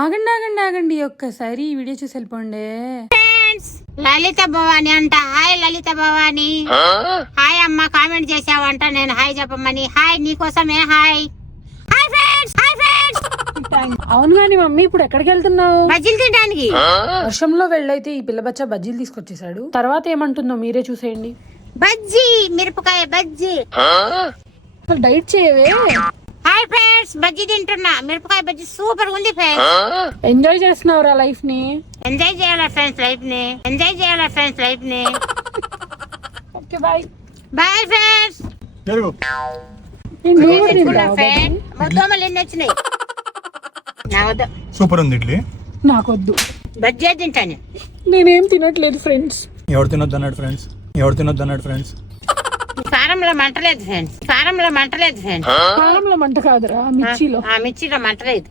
ఆగండి ఆగండి ఆగండి, ఒక్కసారి ఈ వీడియో చూసి వెళ్ళిపోండి. లలిత భవాని అంట. హాయ్ లలిత భవాని. హాయ్ అమ్మ, కామెంట్ చేసావంట నేను హాయ్ చెప్పమని. హాయ్ నీకోసమే. Hi hi friends. Hi friends. అవును గాని మమ్మీ, ఇప్పుడు ఎక్కడికి వెళ్తున్నావు? బజ్జీలు తినడానికి. వర్షంలో వెళ్ళైతే ఈ పిల్ల బచ్చా బజ్జీలు తీసుకొచ్చేసాడు. తర్వాత ఏమంటుందో మీరే చూసేయండి. బజ్జీ, మిరపకాయ బజ్జీ. డైట్ చేయవే. హాయ్ ఫ్రెండ్స్, బజ్జీ తింటున్నా. మిరపకాయ బజ్జీ సూపర్ ఉంది ఫ్రెండ్స్. ఎంజాయ్ చేస్తున్నావురా లైఫ్ ని. ఎంజాయ్ చేయాలా ఫ్రెండ్స్ లైఫ్ ని. ఎంజాయ్ చేయాలా ఫ్రెండ్స్ లైఫ్ ని. Okay bye. Bye friends. Friend మొత్తోమలు ఎన్ని వచ్చినాయి? నా వద్ద. సూపర్ ఉంది ఇడ్లీ. నాకొద్దు, బజ్జీ తింటాను. నేనేం తినట్లేదు ఫ్రెండ్స్. ఎవరు తినొద్దు అన్నాడు ఫ్రెండ్స్? ఎవరు తినొద్దు అన్నాడు ఫ్రెండ్స్? కారంలో మంటలేదు ఫ్రెండ్స్. కారంలో మంటలేదు ఫ్రెండ్స్. కారంలో మంట కాదురా, మిర్చిలో. మిర్చిలో మంటలేదు.